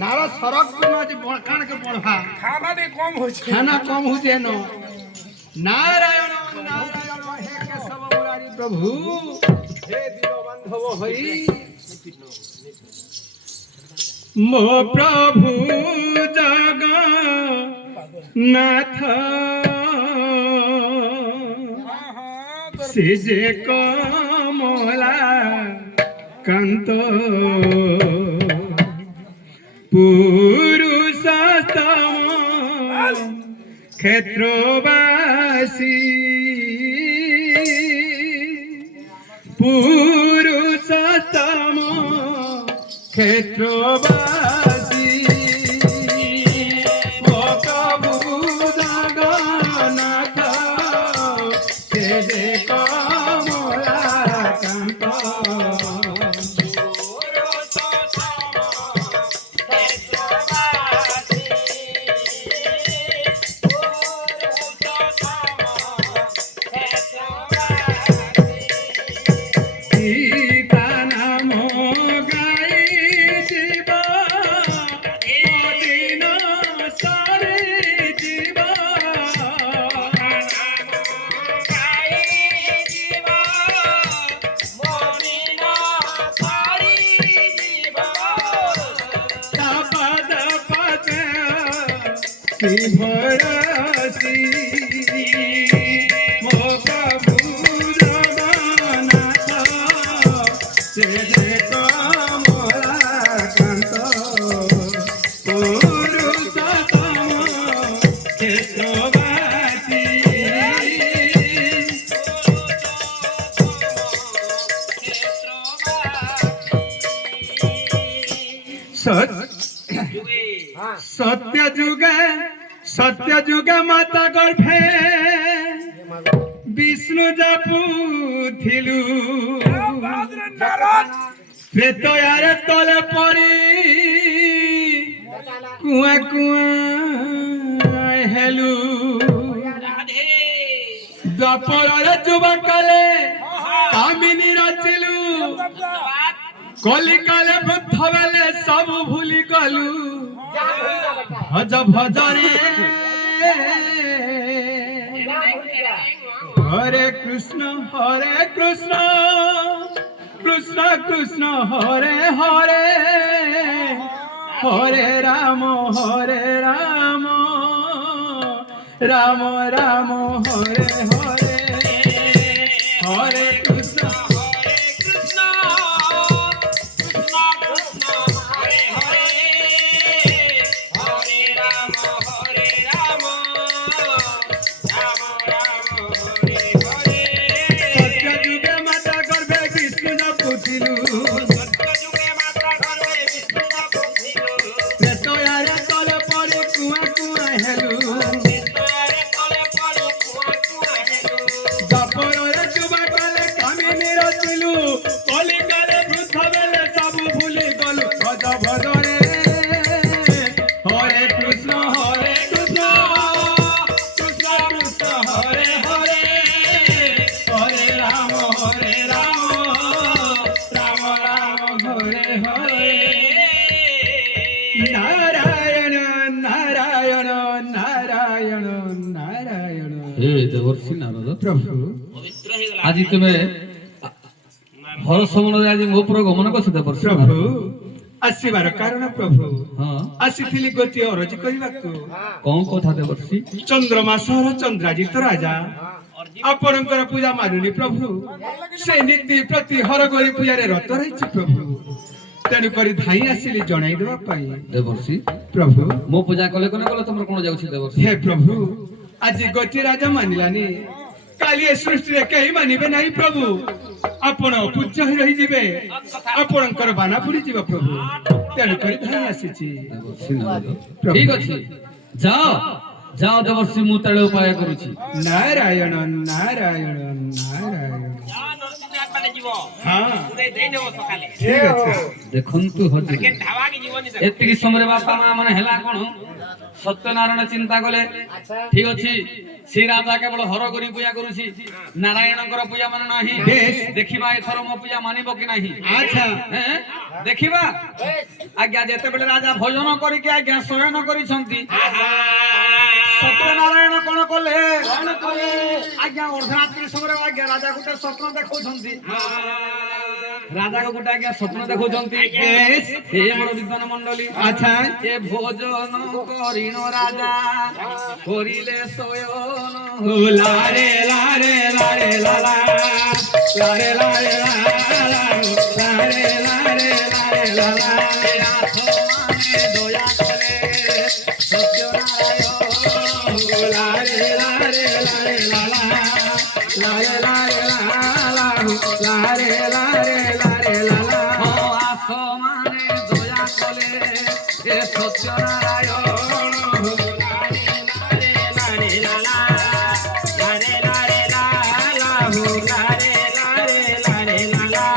नारा सरक न जे कान के पढ़ा खाना दे कम हो छे खाना कम हो जे न नारायण नारायण हे केशव मुरारी प्रभु हे दीन बंधव हरि मो प्रभु जगन्नाथ सिजे कमला कांत पुरुषोत्तम क्षेत्रवासी पुरुषोत्तम क्षेत्रवासी ओ प्रभु जगन्नाथ तेरे कमला कांत भरसी मो प्रभु जगन्नाथ तेरे कमला कांत पुरुषोत्तम क्षेत्रवासी सत्य जुग माता गर्भे विष्णु जपू थिलु प्रेतयारे तले पड़ी कुआ कुआ हेलु द्वापरे जुबकाले कामिनी रचिलु कलिकाले वृद्ध बेले सब भूली गलु भज भजरे हरे कृष्ण कृष्ण कृष्ण हरे हरे हरे राम राम राम हरे हरे हरे कृष्ण देवर्षि नारद प्रभु आज तुम्हें हर समय आज मो पर गमन कर देवर्षि प्रभु आसीबार कारण प्रभु हाँ आसीथिली गोटी अरजी करबाकू कौन कथा देवर्षि चंद्रमा सहर चंद्राजित राजा आपणकर पूजा मानुनी प्रभु से नीति प्रति हर गरी पूजा रे रत रही प्रभु तेणु करी धाई आसिली जणाई देवा पाई देवर्षि प्रभु मो पूजा कले कोने कले तुमर कोन जाउछि देवर्षि हे प्रभु आज गोटी राजा मानिलानी काली सृष्टि रे कहीं मानिबे नहीं प्रभु आपण पूज्य ही रही जिबे आपणकर बाना पुरी जिबा प्रभु तेणु करी धाई आसीछि देवर्षि नारद ठीक अछि जाओ जाओ देवर्षि मु तळे उपाय करूछि नारायण नारायण नारायण মানে জীব হ্যাঁ তুই দেই দেব সকালে ঠিক আছে ଦେଖନ୍ତୁ ହଜୁର কে ধাবা কি জীবনি দেব ଏତିକି ସମୟରେ ବାପା ମା ମାନେ ହେଲା କଣ ସତ୍ୟନାରାୟଣ ଚିନ୍ତା କଲେ ଠିକ ଅଛି ସେ ରାଜା କେବଳ ହର କରି ପୂଜା କରୁଛି ନାରାୟଣଙ୍କର ପୂଜା ମାନେ ନାହିଁ ବେଶ। ଦେଖିବା ଏଥର ମୋ ପୂଜା ମାନିବ କି ନାହିଁ ଆଚ୍ଛା ହେଁ? ଦେଖିବା ଆଜ୍ଞା ଯେତେବେଳେ ରାଜା ଭୋଜନ କରିକି ଆଜ୍ଞା ଶୟନ କରିଛନ୍ତି ସତ୍ୟନାରାୟଣ କଣ କଲେ ଆଜ୍ଞା ଅର୍ଦ୍ଧରାତ୍ରି ସମୟରେ ଆଜ୍ଞା ରାଜା ଗୋଟେ ସ୍ୱପ୍ନ ଦେଖଉଛନ୍ତି ରାଜାକୁ ଗୋଟେ ଆଜ୍ଞା ସ୍ୱପ୍ନ ଦେଖଉଛନ୍ତି ବେଶ। ହେ ମୋର ବିଦ୍ୱାନ ମଣ୍ଡଳୀ ଆଚ୍ଛା ଏ ଭୋଜନ କରିଣ ରାଜା କରିଲେ ଶୟନ লারে লারে লারে লালা লারে লারে লালা লারে লারে লারে লালা ଏ ଆଠ ମାନେ ଦୟା କଲେ ସତ୍ୟନାରାୟଣ লারে লারে লারে লালা লারে লারে লালা লারে লারে লারে লালা ହଁ ଆସ ମାନେ ଦୟା କଲେ ଏ ସତ୍ୟନାରାୟଣ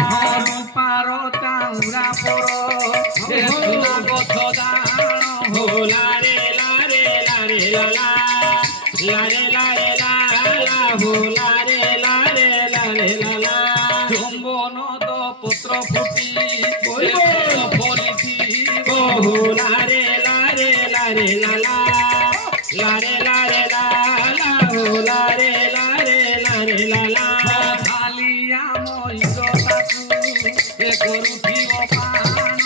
ହଁ ରୂପାର ଚାଉରା ପର ଏ ସୁନା ଗଛ ଦାଣ ଚୁମ୍ବନଦ ପତ୍ର ଫୁଟି ଫଳିଥିବ ଖାଲିଆ ମଇଦାକୁ ଏ କରୁଥିବ ପାନ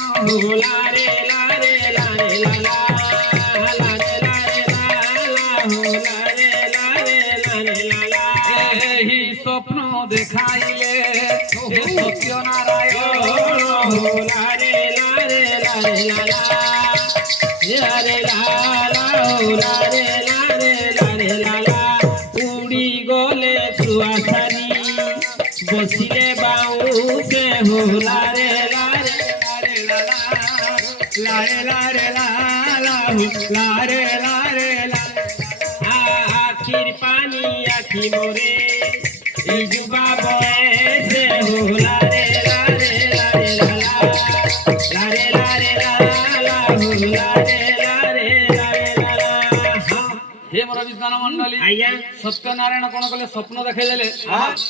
ଏହି ସ୍ୱପ୍ନ ଦେଖାଇଲେ ଏ ସତ୍ୟନାରାୟଣ উড়ি গলে সুয়াসারি বসিলে বাউসে হোলারে লারে লারে লারে লালা লারে লারে আখির পানি আখি মোরে এই যুবা বয়সে হোলারে লারে লারে লালা লারে লারে লালা হোলারে লারে লারে লালা हे मोर विद्वान मंडली আইয়া सत्यनारायण कोन कले स्वप्न देखैले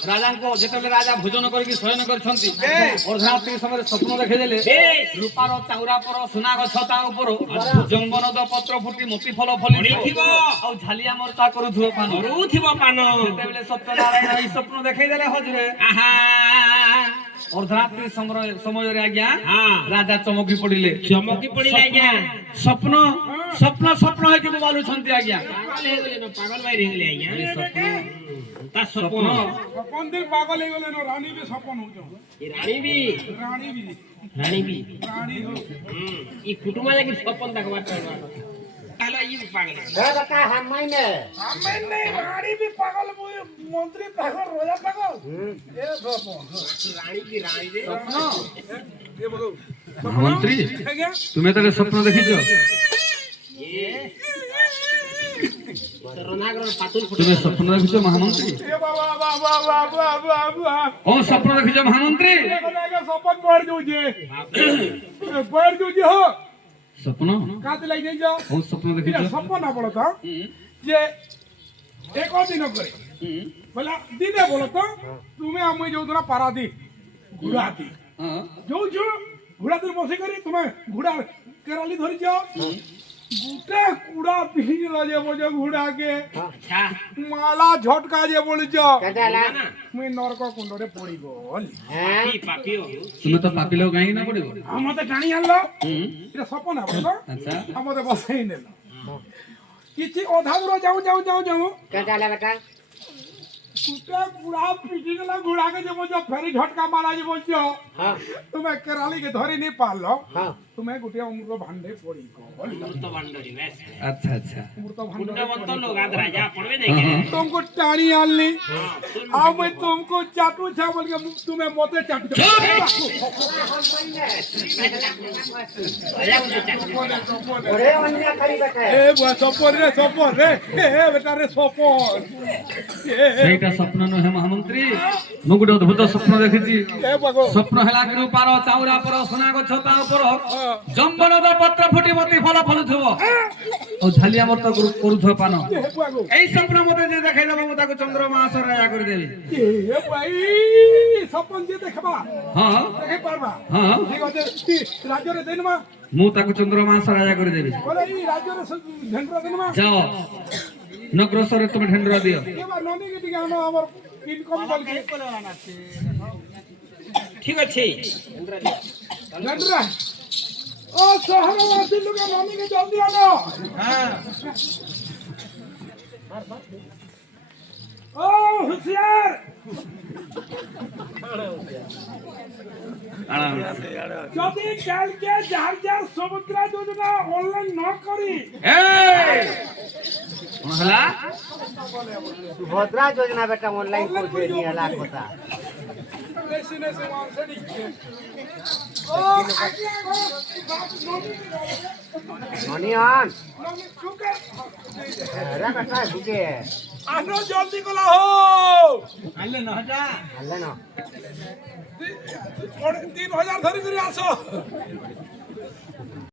राजा को जेतले राजा भोजन करके शयन करछंती अर्धरात्रि समय स्वप्न देखैले रूपार चाउरा पर सुना गछ ता ऊपर जंगनद पत्र फुटी मोती फल फलिथिब आ झालिया मरता करूथुव पान রুথিব পান जेतेबेले सत्यनारायण ई स्वप्न देखैले हजरे আহা अर्धरात्रि समय रे आज्ञा हाँ। राजा चमकी पड़िले চমকি পড়িলে আজ্ঞা स्वप्न स्वप्न स्वप्न है कि बोलुछंती आज्ञा পাগল হয়ে গেলেন পাগল বাইরে হয়ে গেলে আজ্ঞা তা স্বপ্ন स्वप्न সপন দিন পাগল হয়ে গেলেন রানী বি সপন হউছ এ রানী বি রানী বি রানী হো ই কুটুমা লাগি স্বপ্ন দেখবার পারবা তাহলে ই পাগল আমি নেই রানী বি পাগল মন্ত্রী পাগল রাজা পাগল এ সপন রানী কি রানী রে এ বলো মন্ত্রী আজ্ঞা তুমি তাহলে স্বপ্ন দেখিছ রনাগর পাতুল ফুটে তুমি স্বপ্ন দেখিছ মহামন্ত্রী এ বাবা বাবা বাবা বাবা কোন স্বপ্ন দেখিছ মহামন্ত্রী সপন পড় যাউছে পড় যাউছে হো স্বপ্ন কাতে লাগি যাও কোন স্বপ্ন দেখিছ এটা সপন না বলো তো যে এক দিন করে বলা দিনে বলো তো তুমি আমি যাউছ না পারাদি ঘুরাতি যাউছ ঘুরাতে বসে করি তুমি ঘুরা কেরালি ধরি যাও গুটে কুড়া পিহিলা যে বলছো ঘুড়াকে আচ্ছা মালা ঝটকা যে বলছ না মুই নরক কুণ্ডরে পড়িব পাপি পাপি ও তুমি তো পাপি লোক কাহিଁକି না পড়িব আমাদের টানি আনলো এটা সপন হবে তো আচ্ছা আমাদের বসাই নেল কিছু অধাবুর যাও যাও যাও যাও গুটে কুড়া পিটি গেলা ঘুড়াকে যে বলছো ফেরি ঝটকা মারা যে বলছো তুমি কেরালি কে ধরে নি পারলো তুমি গোটিয়া অমৃত ভান্ডে পড়ি বলি অমৃত ভান্ডারী বেশ আচ্ছা আচ্ছা অমৃত কুন্ড ভান্ডে বন্ত লোক আদ রাজা পড়বে দেখে तुमको टाणी आनली अब मैं तुमको चाटू छा बोल के तुम्हें मोते चाटू ए बुआ सपोर रे ए बेटा रे सपोर ସେଇଟା ସ୍ୱପ୍ନ ନୁହେଁ ମହାମନ୍ତ୍ରୀ ମୁଁ ଗୋଟେ ଅଦ୍ଭୁତ ସ୍ୱପ୍ନ ଦେଖିଛି ए बागो ସ୍ୱପ୍ନ ହେଲା କି ରୂପାର ଚାଉରା ପର ସୁନା ଗଛ ତା ଉପର ଜମ୍ବନର ପତ୍ର ଫୁଟି ମତି ଫଳ ଫଳୁଥିବ ଆଉ ଝାଲିଆ ମତ କରୁଥିବ ପାନ ए बागो এই ସ୍ୱପ୍ନ ମତେ ଯେ ଦେଖାଇଦେବ ମୁଁ ତାକୁ ଚନ୍ଦ୍ରମାସ ରାଜା କରିଦେବି ए भाई सपन जे देखबा ହଁ देखे पारबा ହଁ ठीक আছে ती राज्य रे देनमा ମୁଁ ତାକୁ ଚନ୍ଦ୍ରମାସ ରାଜା କରିଦେବି बोले ई राज्य रे झंडरा देनमा ଯାଅ ନଗ୍ରସରେ ତୁମେ ଢେଣ୍ଡୁରା ଦିଅ ए बा ननी के टिके हम हमर इनकम बोल के ঠিক আছে झंडरा ओ शहरवासी लोग ननी के जल्दी आना হ্যাঁ ओ होशियार যদি কালকে যার যার সমুদ্র যোজনা অনলাইন ন করি এই কোন হলা भद्रा योजना बेटा ऑनलाइन कर दिए हला কথা নেসে নেসে মানছে দিকে ও আজ্ঞা গো মনিয়ান ননি চুকে রে বেটা বুকে আনো জলদি কলা হো আনলে না হটা হলে না 3000 ধরি করে আসো